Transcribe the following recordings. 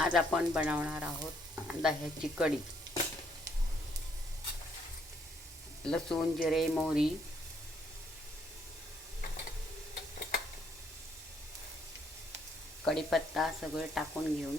आज आपण बनवणार आहोत दह्याची कढी. लसूण जिरे मोहरी. कढीपत्ता सगळं टाकून घेऊन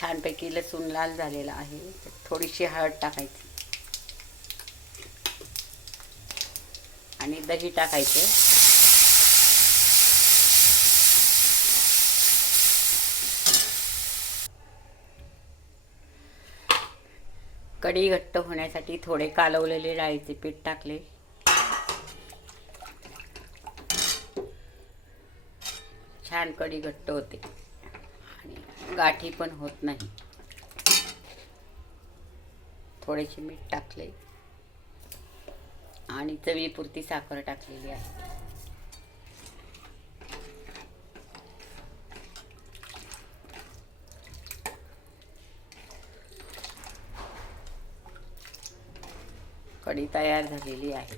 छानपैकी लसूण लाल झालेला आहे. तर थोडीशी हळद टाकायची. आणि दही टाकायचं. कढी घट्ट होण्यासाठी थोडे कालवलेले डाळीचे पीठ टाकले. छान कढी घट्ट होते. गाठी पण होत नाही. थोडेसे मीठ टाकले. आणि चवीपुरती साखर टाकलेली आहे. कढी तयार झालेली आहे.